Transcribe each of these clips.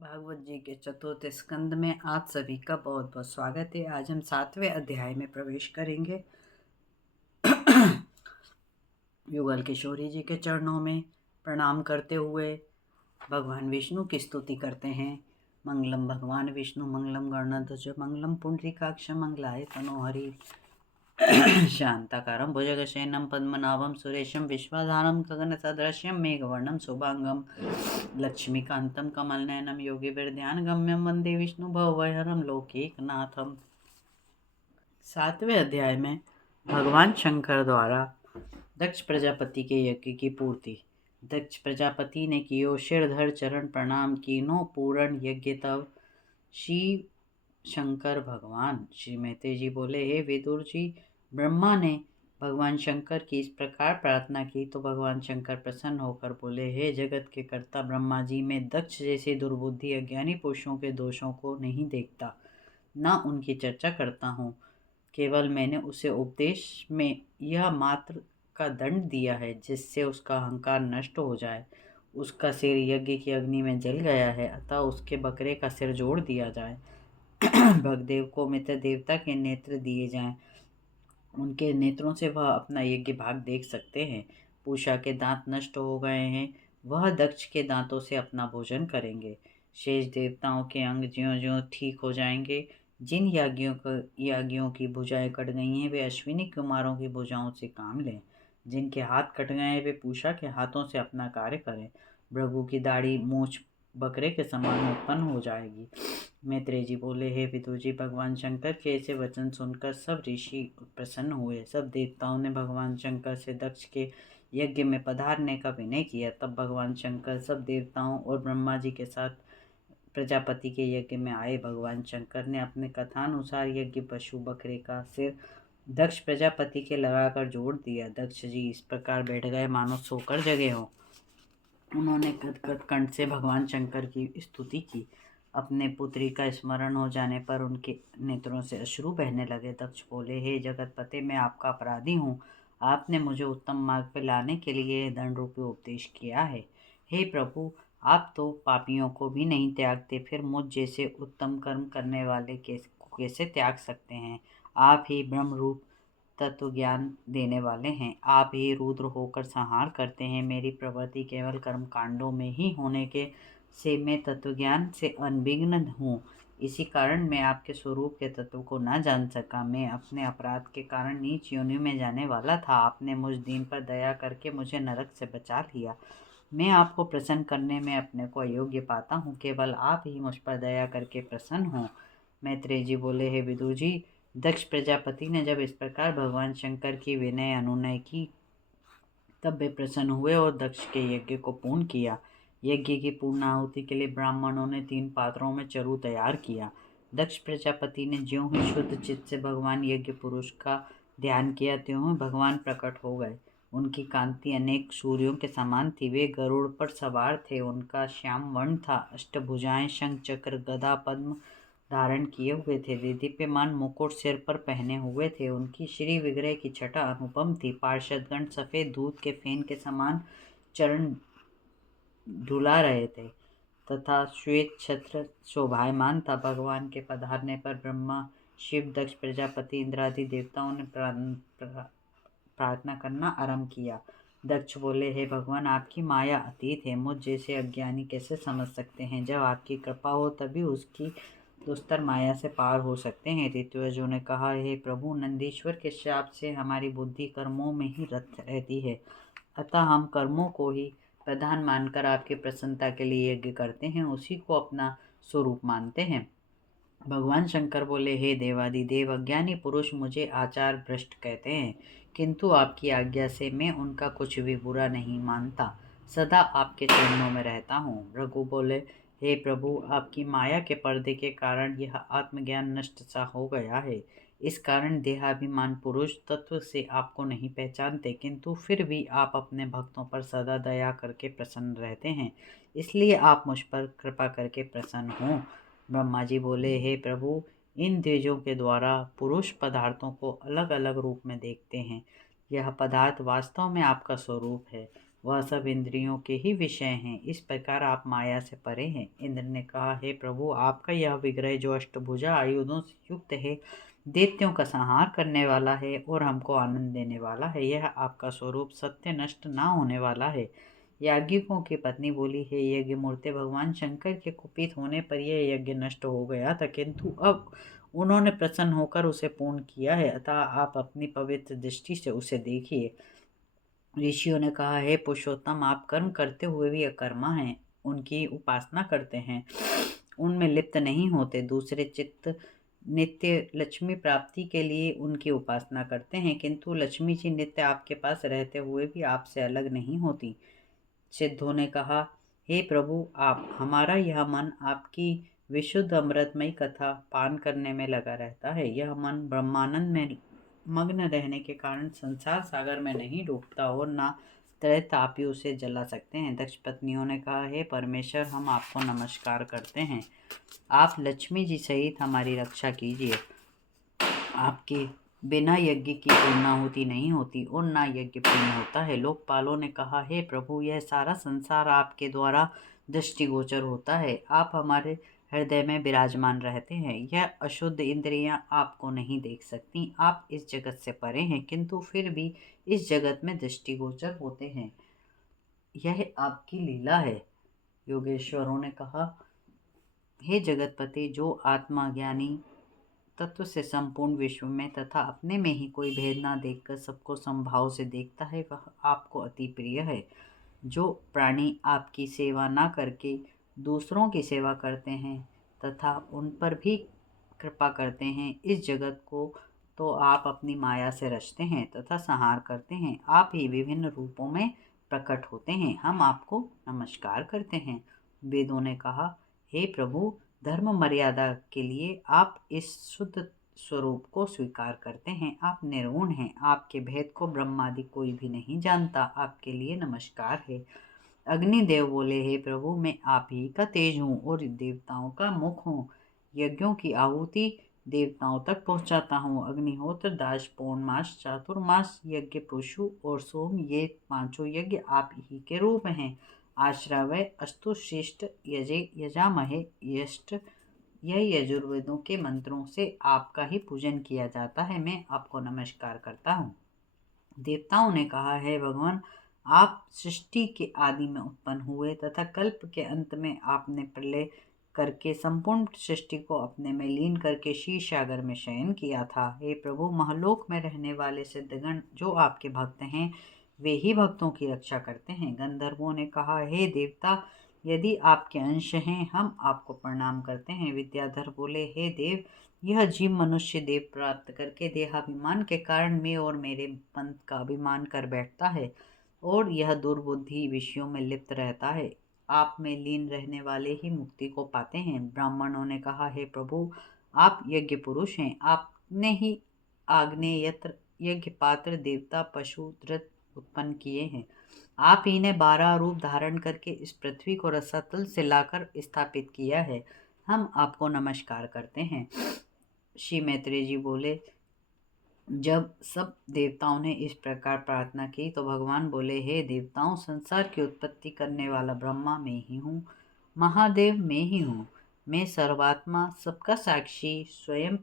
भागवत जी के चतुर्थ स्कंद में आप सभी का बहुत बहुत स्वागत है। आज हम 7वें अध्याय में प्रवेश करेंगे। युगल किशोरी जी के चरणों में प्रणाम करते हुए भगवान विष्णु की स्तुति करते हैं। मंगलम भगवान विष्णु मंगलम गणध्वज मंगलम पुंडरीकाक्ष मंगलाय तनोहरि शांताकारं भुजगशयनं पद्मनाभं सुरेशं विश्वाधारं गगनसदृशं मेघवर्णं शुभांगं लक्ष्मीकान्तं कमलनयनं योगिभिर्ध्यानगम्यं वन्दे विष्णुभवभयहरं लोकैकनाथम्। 7वें अध्याय में भगवान शंकर द्वारा दक्ष प्रजापति के यज्ञ की पूर्ति। दक्ष प्रजापति ने कियो शिरधर चरण प्रणाम, कीनो पूर्ण यज्ञ तब शिव शंकर भगवान। श्री मैत्रेय जी बोले, हे विदुर जी, ब्रह्मा ने भगवान शंकर की इस प्रकार प्रार्थना की तो भगवान शंकर प्रसन्न होकर बोले, हे जगत के कर्ता ब्रह्मा जी, मैं दक्ष जैसे दुर्बुद्धि अज्ञानी पुरुषों के दोषों को नहीं देखता, न उनकी चर्चा करता हूँ। केवल मैंने उसे उपदेश में यह मात्र का दंड दिया है जिससे उसका अहंकार नष्ट हो जाए। उसका सिर यज्ञ की अग्नि में जल गया है, अतः उसके बकरे का सिर जोड़ दिया जाए। भगदेव को मित्र देवता के नेत्र दिए जाएं, उनके नेत्रों से वह अपना यज्ञ भाग देख सकते हैं। पूषा के दांत नष्ट हो गए हैं, वह दक्ष के दांतों से अपना भोजन करेंगे। शेष देवताओं के अंग ज्यों ज्यों ठीक हो जाएंगे। जिन यागियों की भुजाएं कट गई हैं वे अश्विनी कुमारों की भुजाओं से काम लें। जिनके हाथ कट गए हैं वे पूषा के हाथों से अपना कार्य करें। भृगु की दाढ़ी मूछ बकरे के समान उत्पन्न हो जाएगी। मैत्रेय जी बोले, हे विदुर जी, भगवान शंकर के ऐसे वचन सुनकर सब ऋषि प्रसन्न हुए। सब देवताओं ने भगवान शंकर से दक्ष के यज्ञ में पधारने का विनय किया। तब भगवान शंकर सब देवताओं और ब्रह्मा जी के साथ प्रजापति के यज्ञ में आए। भगवान शंकर ने अपने कथानुसार यज्ञ पशु बकरे का सिर दक्ष प्रजापति के लगाकर जोड़ दिया। दक्ष जी इस प्रकार बैठ गए मानो सोकर जगे हों। उन्होंने गदगद कंठ से भगवान शंकर की स्तुति की। अपने पुत्री का स्मरण हो जाने पर उनके नेत्रों से अश्रु बहने लगे। दक्ष बोले, हे जगतपते, मैं आपका अपराधी हूँ। आपने मुझे उत्तम मार्ग पर लाने के लिए दंड रूपी उपदेश किया है। हे प्रभु, आप तो पापियों को भी नहीं त्यागते, फिर मुझ जैसे उत्तम कर्म करने वाले कैसे त्याग सकते हैं। आप ही ब्रह्म रूप तत्व ज्ञान देने वाले हैं। आप ही रुद्र होकर संहार करते हैं। मेरी प्रवृत्ति केवल कर्म कांडों में ही होने के से मैं तत्व ज्ञान से अनभिज्ञ हूँ। इसी कारण मैं आपके स्वरूप के तत्व को न जान सका। मैं अपने अपराध के कारण नीच योनि में जाने वाला था। आपने मुझ दीन पर दया करके मुझे नरक से बचा लिया। मैं आपको प्रसन्न करने में अपने को अयोग्य पाता हूँ। केवल आप ही मुझ पर दया करके प्रसन्न हो। मैत्रेय जी बोले, हे विदुर जी, दक्ष प्रजापति ने जब इस प्रकार भगवान शंकर की विनय अनुनय की तब वे प्रसन्न हुए और दक्ष के यज्ञ को पूर्ण किया। यज्ञ की पूर्ण आहुति के लिए ब्राह्मणों ने 3 पात्रों में चरु तैयार किया। दक्ष प्रजापति ने ज्यों ही शुद्ध चित्त से भगवान यज्ञ पुरुष का ध्यान किया त्यों ही भगवान प्रकट हो गए। उनकी कांति अनेक सूर्यों के समान थी। वे गरुड़ पर सवार थे। उनका श्याम वर्ण था। अष्टभुजाएं, शंख चक्र गदा पद्म धारण किए हुए थे। वे दीप्यमान मुकुट सिर पर पहने हुए थे। उनकी श्री विग्रह की छटा अनुपम थी। पार्षदगण सफेद दूध के फेन के समान चरण ढुला रहे थे तथा श्वेत छत्र शोभायमान था। भगवान के पधारने पर ब्रह्मा, शिव, दक्ष प्रजापति, इंद्रादि देवताओं ने प्रार्थना करना आरंभ किया। दक्ष बोले, हे भगवान, आपकी माया अतीत है। मुझ जैसे अज्ञानी कैसे समझ सकते हैं। जब आपकी कृपा हो तभी उसकी दुस्तर माया से पार हो सकते हैं। ऋतुराजों ने कहा, हे प्रभु, नंदीश्वर के शाप से हमारी बुद्धि कर्मों में ही रत रहती है, अतः हम कर्मों को ही प्रधान मानकर आपकी प्रसन्नता के लिए यज्ञ करते हैं, उसी को अपना स्वरूप मानते हैं। भगवान शंकर बोले, हे देवादिदेव, अज्ञानी पुरुष मुझे आचार भ्रष्ट कहते हैं, किंतु आपकी आज्ञा से मैं उनका कुछ भी बुरा नहीं मानता, सदा आपके चरणों में रहता हूँ। रघु बोले, हे प्रभु, आपकी माया के पर्दे के कारण यह आत्मज्ञान नष्ट सा हो गया है। इस कारण देहाभिमान पुरुष तत्व से आपको नहीं पहचानते, किंतु फिर भी आप अपने भक्तों पर सदा दया करके प्रसन्न रहते हैं, इसलिए आप मुझ पर कृपा करके प्रसन्न हों। ब्रह्मा जी बोले, हे प्रभु, इन द्विजों के द्वारा पुरुष पदार्थों को अलग अलग रूप में देखते हैं। यह पदार्थ वास्तव में आपका स्वरूप है। वह सब इंद्रियों के ही विषय हैं। इस प्रकार आप माया से परे हैं। इंद्र ने कहा, हे प्रभु, आपका यह विग्रह जो अष्टभुजा आयुधों से युक्त है, दैत्यों का संहार करने वाला है और हमको आनंद देने वाला है, यह आपका स्वरूप सत्य नष्ट ना होने वाला है। याज्ञिकों की पत्नी बोली, हे यज्ञ मूर्ति, भगवान शंकर के कुपित होने पर यह यज्ञ नष्ट हो गया था, किंतु अब उन्होंने प्रसन्न होकर उसे पूर्ण किया है, अतः आप अपनी पवित्र दृष्टि से उसे देखिए। ऋषियों ने कहा, हे पुरुषोत्तम, आप कर्म करते हुए भी अकर्मा हैं, उनकी उपासना करते हैं, उनमें लिप्त नहीं होते, दूसरे चित्त नित्य लक्ष्मी प्राप्ति के लिए उनकी उपासना करते हैं, किंतु लक्ष्मी जी नित्य आपके पास रहते हुए भी आपसे अलग नहीं होती। सिद्धों ने कहा, हे प्रभु, आप हमारा यह मन आपकी विशुद्ध अमृतमयी कथा पान करने में लगा रहता है। यह मन ब्रह्मानंद में मग्न रहने के कारण संसार सागर में नहीं डूबता और ना तरह तापियों से जला सकते हैं। दक्ष पत्नियों ने कहा, हे परमेश्वर, हम आपको नमस्कार करते हैं। आप लक्ष्मी जी सहित हमारी रक्षा कीजिए। आपके बिना यज्ञ की पूर्णाहुति नहीं होती और ना यज्ञ पूर्ण होता है। लोकपालों ने कहा, हे प्रभु, यह सारा संसार आपके द्वारा दृष्टिगोचर होता है। आप हमारे हृदय में विराजमान रहते हैं। यह अशुद्ध इंद्रियां आपको नहीं देख सकती। आप इस जगत से परे हैं, किंतु फिर भी इस जगत में दृष्टिगोचर होते हैं। यह आपकी लीला है। योगेश्वरों ने कहा, हे जगतपति, जो आत्मा ज्ञानी तत्व से संपूर्ण विश्व में तथा अपने में ही कोई भेद ना देखकर सबको समभाव से देखता है, वह आपको अति प्रिय है। जो प्राणी आपकी सेवा ना करके दूसरों की सेवा करते हैं तथा उन पर भी कृपा करते हैं, इस जगत को तो आप अपनी माया से रचते हैं तथा संहार करते हैं। आप ही विभिन्न रूपों में प्रकट होते हैं। हम आपको नमस्कार करते हैं। वेदों ने कहा, हे प्रभु, धर्म मर्यादा के लिए आप इस शुद्ध स्वरूप को स्वीकार करते हैं। आप निर्गुण हैं। आपके भेद को ब्रह्मादि कोई भी नहीं जानता। आपके लिए नमस्कार है। अग्निदेव बोले, हे प्रभु, मैं आप ही का तेज हूँ और देवताओं का मुख हूँ। यज्ञों की आहुति देवताओं तक पहुँचाता हूँ। अग्निहोत्र, दास, पौर्णमास, चातुर्मास, यज्ञ, पुषु और सोम, ये पांचों यज्ञ आप ही के रूप हैं। आश्रवय, अस्तु, शिष्ट, यजे, यजामहे, यष्ट, यह यजुर्वेदों के मंत्रों से आपका ही पूजन किया जाता है। मैं आपको नमस्कार करता हूँ। देवताओं ने कहा, है भगवान, आप सृष्टि के आदि में उत्पन्न हुए तथा कल्प के अंत में आपने प्रलय करके संपूर्ण सृष्टि को अपने में लीन करके क्षीर सागर में शयन किया था। हे प्रभु, महलोक में रहने वाले सिद्धगण जो आपके भक्त हैं, वे ही भक्तों की रक्षा करते हैं। गंधर्वों ने कहा, हे देवता, यदि आपके अंश हैं, हम आपको प्रणाम करते हैं। विद्याधर बोले, हे देव, यह जीव मनुष्य देव प्राप्त करके देहाभिमान के कारण मैं और मेरे पंथ का अभिमान कर बैठता है और यह दुर्बुद्धि विषयों में लिप्त रहता है। आप में लीन रहने वाले ही मुक्ति को पाते हैं। ब्राह्मणों ने कहा, हे प्रभु, आप यज्ञ पुरुष हैं। आपने ही आग्नेयत्र यज्ञ पात्र देवता पशु धृत उत्पन्न किए हैं। आप ही ने 12 रूप धारण करके इस पृथ्वी को रसातल से लाकर स्थापित किया है। हम आपको नमस्कार करते हैं। श्री मैत्रेय जी बोले, जब सब देवताओं ने इस प्रकार प्रार्थना की तो भगवान बोले, हे देवताओं, संसार की उत्पत्ति करने वाला ब्रह्मा मैं ही हूँ, महादेव मैं ही हूँ। मैं सर्वात्मा, सबका साक्षी, स्वयं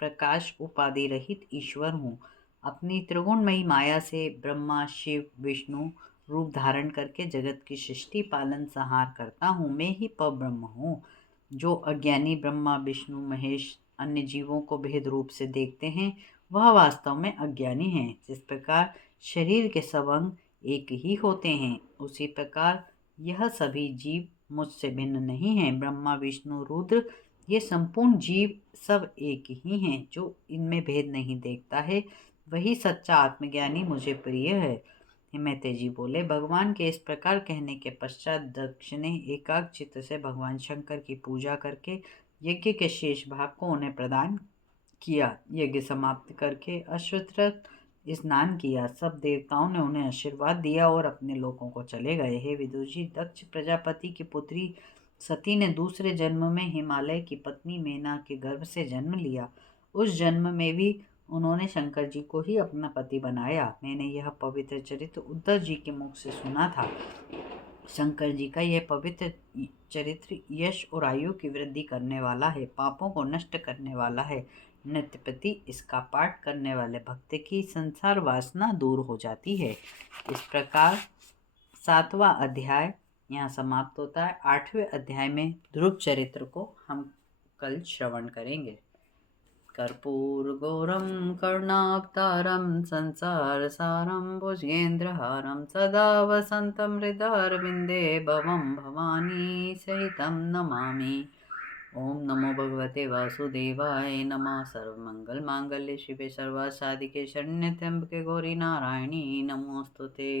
प्रकाश उपाधि रहित ईश्वर हूँ। अपनी त्रिगुणमयी माया से ब्रह्मा, शिव, विष्णु रूप धारण करके जगत की सृष्टि, पालन, संहार करता हूँ। मैं ही परब्रह्म हूँ। जो अज्ञानी ब्रह्मा, विष्णु, महेश अन्य जीवों को भेद रूप से देखते हैं, वह वास्तव में अज्ञानी हैं। जिस प्रकार शरीर के सब अंग एक ही होते हैं, उसी प्रकार यह सभी जीव मुझसे भिन्न नहीं हैं। ब्रह्मा, विष्णु, रुद्र, ये संपूर्ण जीव सब एक ही हैं। जो इनमें भेद नहीं देखता है, वही सच्चा आत्मज्ञानी मुझे प्रिय है। हिमैते जी बोले, भगवान के इस प्रकार कहने के पश्चात दक्ष ने एकाग्र चित्त से भगवान शंकर की पूजा करके यज्ञ के शेष भाग को उन्हें प्रदान किया। यज्ञ समाप्त करके अश्वत्थ स्नान किया। सब देवताओं ने उन्हें आशीर्वाद दिया और अपने लोकों को चले गए। हे विदुर जी, दक्ष प्रजापति की पुत्री सती ने दूसरे जन्म में हिमालय की पत्नी मेना के गर्भ से जन्म लिया। उस जन्म में भी उन्होंने शंकर जी को ही अपना पति बनाया। मैंने यह पवित्र चरित्र उद्धव जी के मुख से सुना था। शंकर जी का यह पवित्र चरित्र यश और आयु की वृद्धि करने वाला है, पापों को नष्ट करने वाला है। नित्य प्रति इसका पाठ करने वाले भक्त की संसार वासना दूर हो जाती है। इस प्रकार 7वां अध्याय यहाँ समाप्त होता है। 8वें अध्याय में ध्रुव चरित्र को हम कल श्रवण करेंगे। कर्पूरगौरं करुणावतारं संसारसारं भुजगेन्द्रहारं सदा वसन्तं हृदयारविन्दे भवं भवानी सहितं नमामि। ओम नमो भगवते वासुदेवाय नमः। सर्वमंगलमांगल्ये शिवे सर्वासाधिके शरण्ये त्र्यंबके गौरी नारायणी नमोस्तुते।